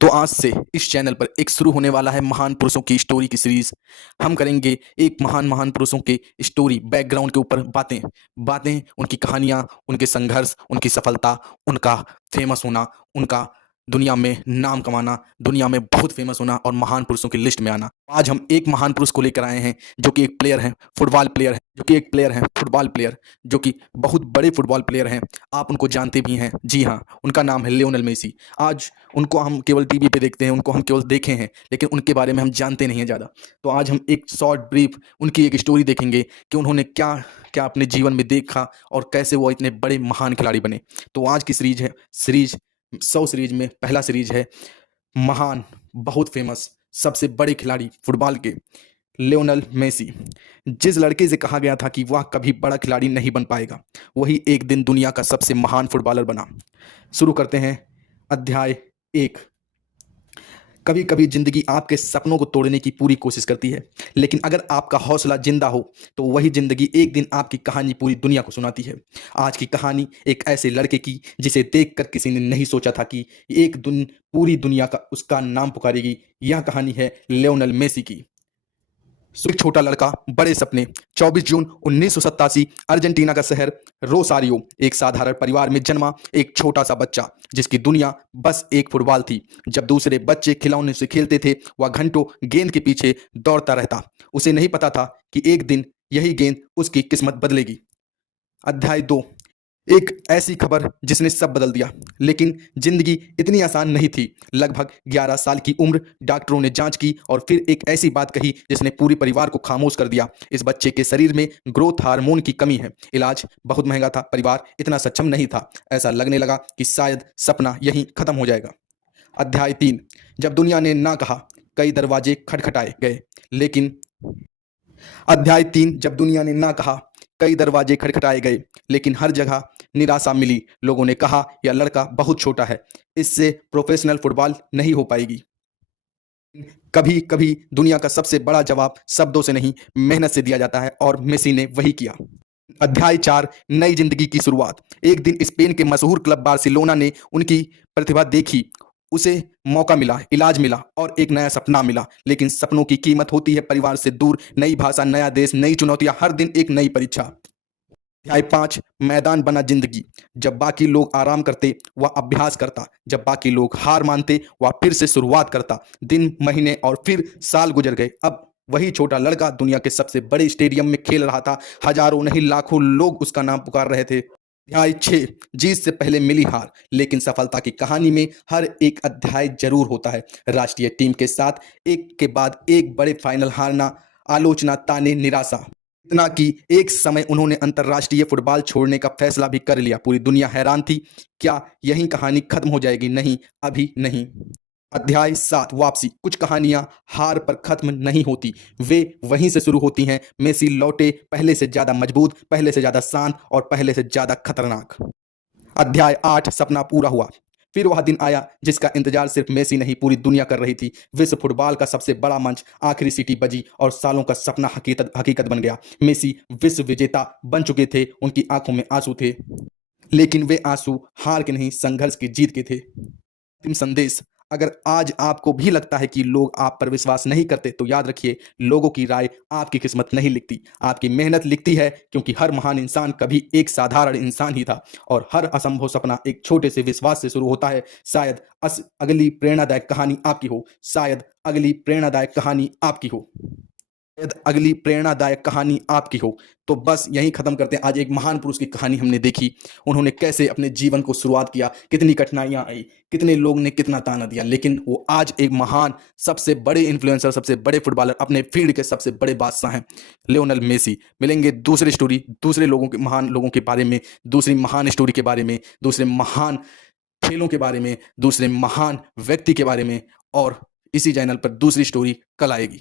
तो आज से इस चैनल पर एक शुरू होने वाला है महान पुरुषों की स्टोरी की सीरीज। हम करेंगे एक महान महान पुरुषों के स्टोरी बैकग्राउंड के ऊपर बातें बातें उनकी कहानियां, उनके संघर्ष, उनकी सफलता, उनका फेमस होना, उनका दुनिया में नाम कमाना, दुनिया में बहुत फेमस होना और महान पुरुषों की लिस्ट में आना। आज हम एक महान पुरुष को लेकर आए हैं जो कि एक प्लेयर हैं, फुटबॉल प्लेयर है, जो कि एक प्लेयर हैं, फुटबॉल प्लेयर, जो कि बहुत बड़े फुटबॉल प्लेयर हैं। आप उनको जानते भी हैं, जी हाँ, उनका नाम है लियोनेल मेसी। आज उनको हम केवल टीवी पे देखते हैं, उनको हम केवल देखे हैं, लेकिन उनके बारे में हम जानते नहीं हैं ज़्यादा। तो आज हम एक शॉर्ट ब्रीफ उनकी एक स्टोरी देखेंगे कि उन्होंने क्या क्या अपने जीवन में देखा और कैसे वो इतने बड़े महान खिलाड़ी बने। तो आज की सीरीज 100 सीरीज में पहला सीरीज है महान, बहुत फेमस, सबसे बड़े खिलाड़ी फुटबॉल के लियोनेल मेसी। जिस लड़के से कहा गया था कि वह कभी बड़ा खिलाड़ी नहीं बन पाएगा, वही एक दिन दुनिया का सबसे महान फुटबॉलर बना। शुरू करते हैं अध्याय 1। कभी कभी जिंदगी आपके सपनों को तोड़ने की पूरी कोशिश करती है, लेकिन अगर आपका हौसला जिंदा हो तो वही जिंदगी एक दिन आपकी कहानी पूरी दुनिया को सुनाती है। आज की कहानी एक ऐसे लड़के की जिसे देखकर किसी ने नहीं सोचा था कि एक दिन पूरी दुनिया का उसका नाम पुकारेगी। यह कहानी है लियोनेल मेसी की। एक छोटा लड़का, बड़े सपने। 24 जून 1987, अर्जेंटीना का शहर रोसारियो। एक साधारण परिवार में जन्मा एक छोटा सा बच्चा जिसकी दुनिया बस एक फुटबॉल थी। जब दूसरे बच्चे खिलौने से खेलते थे, वह घंटों गेंद के पीछे दौड़ता रहता। उसे नहीं पता था कि एक दिन यही गेंद उसकी किस्मत बदलेगी। अध्याय 2। एक ऐसी खबर जिसने सब बदल दिया। लेकिन जिंदगी इतनी आसान नहीं थी। लगभग 11 साल की उम्र, डॉक्टरों ने जांच की और फिर एक ऐसी बात कही जिसने पूरे परिवार को खामोश कर दिया। इस बच्चे के शरीर में ग्रोथ हार्मोन की कमी है। इलाज बहुत महंगा था, परिवार इतना सक्षम नहीं था। ऐसा लगने लगा कि शायद सपना यहीं खत्म हो जाएगा। अध्याय 3। जब दुनिया ने ना कहा, कई दरवाजे खटखटाए गए, लेकिन अध्याय 3। जब दुनिया ने ना कहा, कई दरवाजे खटखटाए गए, लेकिन हर जगह निराशा मिली। लोगों ने कहा यह लड़का बहुत छोटा है, इससे प्रोफेशनल फुटबॉल नहीं हो पाएगी। कभी कभी दुनिया का सबसे बड़ा जवाब शब्दों से नहीं, मेहनत से दिया जाता है, और मेसी ने वही किया। अध्याय 4। नई जिंदगी की शुरुआत। एक दिन स्पेन के मशहूर क्लब बार्सिलोना ने उनकी प्रतिभा देखी। उसे मौका मिला, इलाज मिला और एक नया सपना मिला। लेकिन सपनों की कीमत होती है परिवार से दूर, नई भाषा, नया देश, नई चुनौतियां, हर दिन एक नई परीक्षा। अध्याय 5। मैदान बना जिंदगी। जब बाकी लोग आराम करते, वह अभ्यास करता। जब बाकी लोग हार मानते, वह फिर से शुरुआत करता। दिन, महीने और फिर साल गुजर गए। अब वही छोटा लड़का दुनिया के सबसे बड़े स्टेडियम में खेल रहा था। हजारों नहीं, लाखों लोग उसका नाम पुकार रहे थे। अध्याय 6। जीत से पहले मिली हार। लेकिन सफलता की कहानी में हर एक अध्याय जरूर होता है। राष्ट्रीय टीम के साथ एक के बाद एक बड़े फाइनल हारना, आलोचना, ताने, निराशा। इतना कि एक समय उन्होंने अंतर्राष्ट्रीय फुटबॉल छोड़ने का फैसला भी कर लिया। पूरी दुनिया हैरान थी, क्या यही कहानी खत्म हो जाएगी? नहीं, अभी नहीं। अध्याय 7। वापसी। कुछ कहानियां हार पर खत्म नहीं होती, वे वहीं से शुरू होती हैं। मेसी लौटे, पहले से ज्यादा मजबूत, पहले से ज्यादा शांत और पहले से ज्यादा खतरनाक। अध्याय 8। सपना पूरा हुआ। फिर वह दिन आया जिसका इंतजार सिर्फ मेसी नहीं, पूरी दुनिया कर रही थी। विश्व फुटबॉल का सबसे बड़ा मंच, आखिरी सीटी बजी और सालों का सपना हकीकत हकीकत बन गया। मेसी विश्व विजेता बन चुके थे, उनकी आंखों में आंसू थे, लेकिन वे आंसू हार के नहीं, संघर्ष की जीत के थे। अंतिम संदेश। अगर आज आपको भी लगता है कि लोग आप पर विश्वास नहीं करते, तो याद रखिए, लोगों की राय आपकी किस्मत नहीं लिखती, आपकी मेहनत लिखती है। क्योंकि हर महान इंसान कभी एक साधारण इंसान ही था, और हर असंभव सपना एक छोटे से विश्वास से शुरू होता है। शायद अगली प्रेरणादायक कहानी आपकी हो, शायद अगली प्रेरणादायक कहानी आपकी हो, शायद अगली प्रेरणादायक कहानी आपकी हो। तो बस यहीं खत्म करते हैं। आज एक महान पुरुष की कहानी हमने देखी, उन्होंने कैसे अपने जीवन को शुरुआत किया, कितनी कठिनाइयां आई, कितने लोग ने कितना ताना दिया, लेकिन वो आज एक महान, सबसे बड़े इन्फ्लुएंसर, सबसे बड़े फुटबॉलर, अपने फील्ड के सबसे बड़े बादशाह हैं, लियोनेल मेसी। मिलेंगे दूसरी स्टोरी, दूसरे लोगों के, महान लोगों के बारे में, दूसरी महान स्टोरी के बारे में, दूसरे महान खेलों के बारे में, दूसरे महान व्यक्ति के बारे में, और इसी चैनल पर दूसरी स्टोरी कल आएगी।